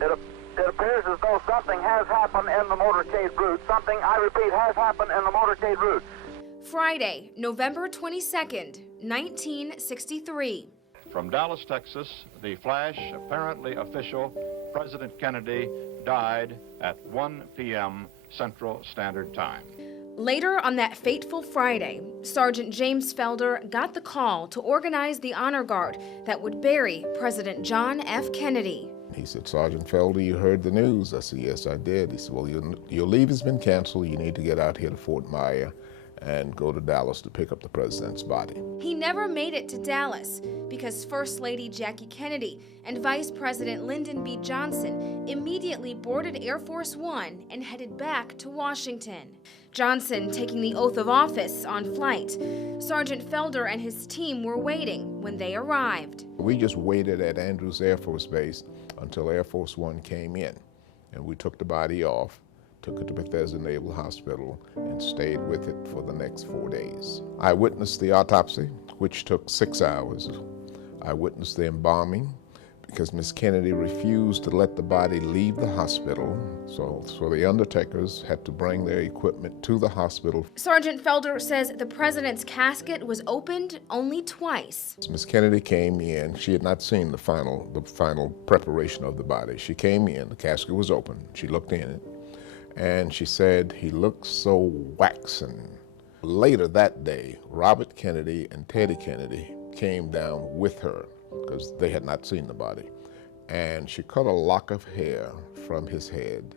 It appears as though something has happened in the motorcade route. Something, I repeat, has happened in the motorcade route. Friday, November 22nd, 1963. From Dallas, Texas, the flash, apparently official, President Kennedy died at 1 p.m. Central Standard Time. Later on that fateful Friday, Sergeant James Felder got the call to organize the honor guard that would bury President John F. Kennedy. He said, "Sergeant Felder, you heard the news?" I said, "Yes, I did." He said, "Well, your leave has been canceled. You need to get out here to Fort Myer and go to Dallas to pick up the president's body." He never made it to Dallas because First Lady Jackie Kennedy and Vice President Lyndon B. Johnson immediately boarded Air Force One and headed back to Washington. Johnson taking the oath of office on flight. Sergeant Felder and his team were waiting when they arrived. We just waited at Andrews Air Force Base until Air Force One came in, and we took the body off, took it to Bethesda Naval Hospital, and stayed with it for the next 4 days. I witnessed the autopsy, which took 6 hours. I witnessed the embalming because Miss Kennedy refused to let the body leave the hospital, so the undertakers had to bring their equipment to the hospital. Sergeant Felder says the president's casket was opened only twice. Miss Kennedy came in. She had not seen the final preparation of the body. She came in, the casket was open. She looked in it, and she said, "He looks so waxen." Later that day, Robert Kennedy and Teddy Kennedy came down with her because they had not seen the body. And she cut a lock of hair from his head,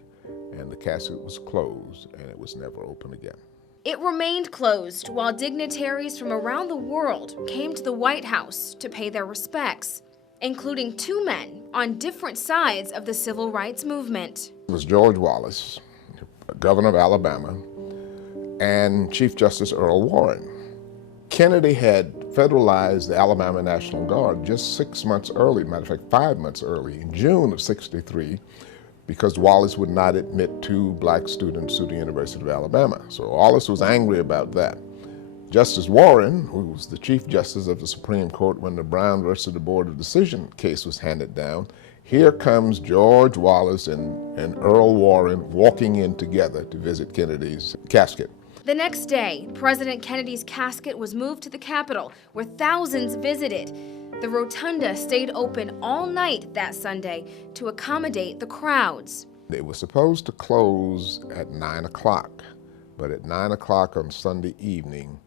and the casket was closed, and it was never opened again. It remained closed while dignitaries from around the world came to the White House to pay their respects, including 2 men on different sides of the civil rights movement. It was George Wallace, governor of Alabama, and Chief Justice Earl Warren. Kennedy had federalized the Alabama National Guard just 6 months early, matter of fact, 5 months early, in June of '63, because Wallace would not admit 2 black students to the University of Alabama. So Wallace was angry about that. Justice Warren, who was the Chief Justice of the Supreme Court when the Brown versus the Board of Decision case was handed down, here comes George Wallace and Earl Warren walking in together to visit Kennedy's casket. The next day, President Kennedy's casket was moved to the Capitol, where thousands visited. The rotunda stayed open all night that Sunday to accommodate the crowds. They were supposed to close at 9 o'clock, but at 9 o'clock on Sunday evening,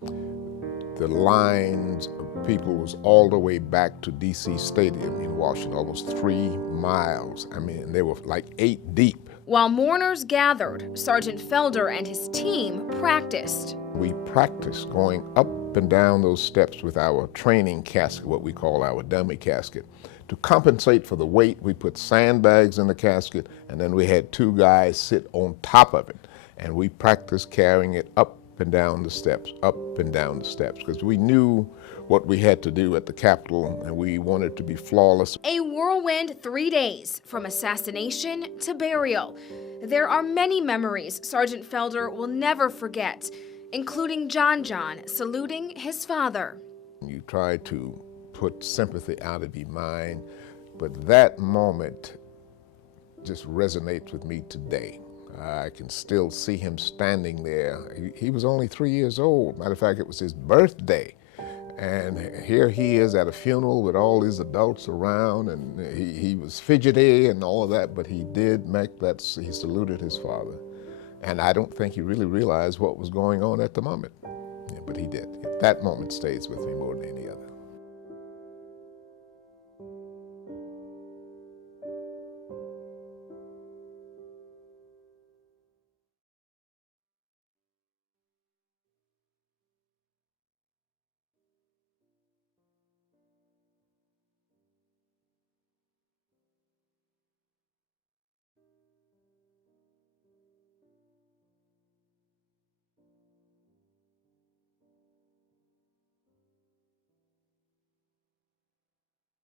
the lines of people was all the way back to D.C. Stadium in Washington, almost 3 miles. I mean, they were like 8 deep. While mourners gathered, Sergeant Felder and his team practiced. We practiced going up and down those steps with our training casket, what we call our dummy casket. To compensate for the weight, we put sandbags in the casket, and then we had 2 guys sit on top of it. And we practiced carrying it up and down the steps, because we knew what we had to do at the Capitol, and we wanted to be flawless. A whirlwind 3 days, from assassination to burial. There are many memories Sergeant Felder will never forget, including John saluting his father. You try to put sympathy out of your mind, but that moment just resonates with me today. I can still see him standing there. He was only 3 years old. Matter of fact, it was his birthday. And here he is at a funeral with all these adults around, and he was fidgety and all of that, but he did make that, he saluted his father. And I don't think he really realized what was going on at the moment, yeah, but he did. That moment stays with me more than any other.